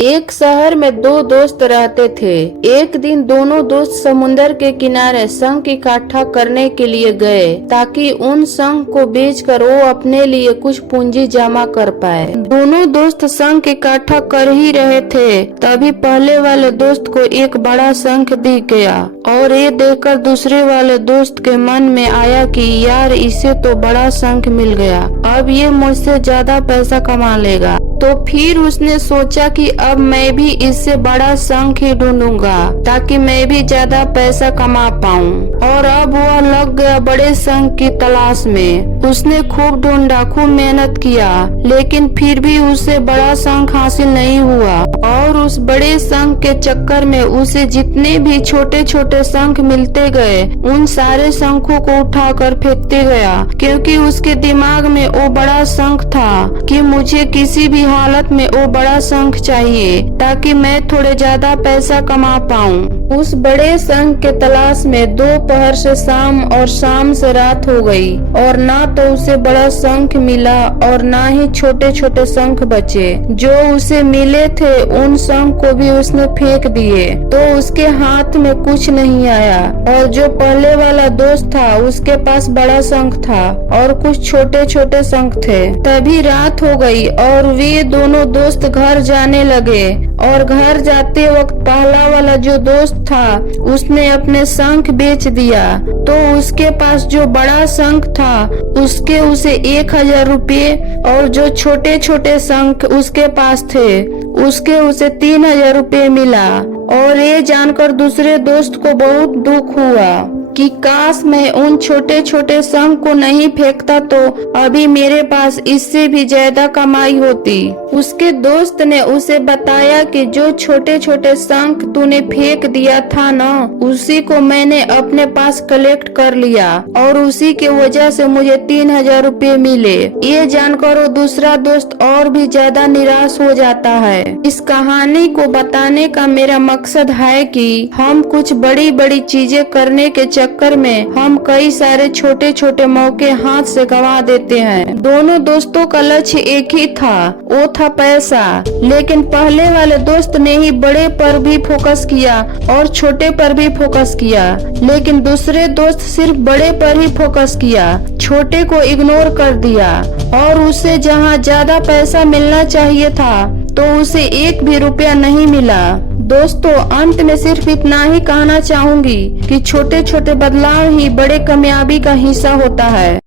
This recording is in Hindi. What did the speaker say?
एक शहर में दो दोस्त रहते थे। एक दिन दोनों दोस्त समुन्दर के किनारे शंख इकट्ठा करने के लिए गए ताकि उन शंख को बेचकर वो अपने लिए कुछ पूंजी जमा कर पाए। दोनों दोस्त शंख इकट्ठा कर ही रहे थे, तभी पहले वाले दोस्त को एक बड़ा शंख दिख गया और ये देखकर दूसरे वाले दोस्त के मन में आया कि यार इसे तो बड़ा शंख मिल गया, अब ये मुझसे ज्यादा पैसा कमा लेगा। तो फिर उसने सोचा कि अब मैं भी इससे बड़ा शंख ही ढूंढूंगा ताकि मैं भी ज्यादा पैसा कमा पाऊं। और अब वह लग गया बड़े शंख की तलाश में। उसने खूब ढूंढा, खूब मेहनत किया, लेकिन फिर भी उसे बड़ा शंख हासिल नहीं हुआ। और उस बड़े शंख के चक्कर में उसे जितने भी छोटे छोटे शंख मिलते गए उन सारे शंखों को उठाकर फेंकते गया, क्योंकि उसके दिमाग में वो बड़ा शंख था कि मुझे किसी भी हालत में वो बड़ा शंख चाहिए ताकि मैं थोड़े ज्यादा पैसा कमा पाऊं। उस बड़े शंख के तलाश में दोपहर से शाम और शाम से रात हो गई और ना तो उसे बड़ा शंख मिला और ना ही छोटे छोटे शंख बचे। जो उसे मिले थे उन शंख को भी उसने फेंक दिए तो उसके हाथ में कुछ नहीं आया। और जो पहले वाला दोस्त था उसके पास बड़ा शंख था और कुछ छोटे छोटे शंख थे। तभी रात हो गई और वे दोनों दोस्त घर जाने लगे। और घर जाते वक्त पहला वाला जो दोस्त था उसने अपने शंख बेच दिया, तो उसके पास जो बड़ा शंख था उसके उसे 1000 रुपये और जो छोटे छोटे शंख उसके पास थे उसके उसे 3000 रुपये मिला। और ये जानकर दूसरे दोस्त को बहुत दुख हुआ कि काश मैं उन छोटे छोटे शंख को नहीं फेंकता तो अभी मेरे पास इससे भी ज्यादा कमाई होती। उसके दोस्त ने उसे बताया कि जो छोटे छोटे शंख तूने फेंक दिया था ना, उसी को मैंने अपने पास कलेक्ट कर लिया और उसी के वजह से मुझे 3000 रुपये मिले। ये जानकर वो दूसरा दोस्त और भी ज्यादा निराश हो जाता है। इस कहानी को बताने का मेरा मकसद है कि हम कुछ बड़ी बड़ी चीजें करने के चक्कर में हम कई सारे छोटे छोटे मौके हाथ से गंवा देते हैं। दोनों दोस्तों का लक्ष्य एक ही था, वो था पैसा। लेकिन पहले वाले दोस्त ने ही बड़े पर भी फोकस किया और छोटे पर भी फोकस किया, लेकिन दूसरे दोस्त सिर्फ बड़े पर ही फोकस किया, छोटे को इग्नोर कर दिया। और उसे जहाँ ज्यादा पैसा मिलना चाहिए था तो उसे एक भी रुपया नहीं मिला। दोस्तों, अंत में सिर्फ इतना ही कहना चाहूंगी कि छोटे छोटे बदलाव ही बड़े कामयाबी का हिस्सा होता है।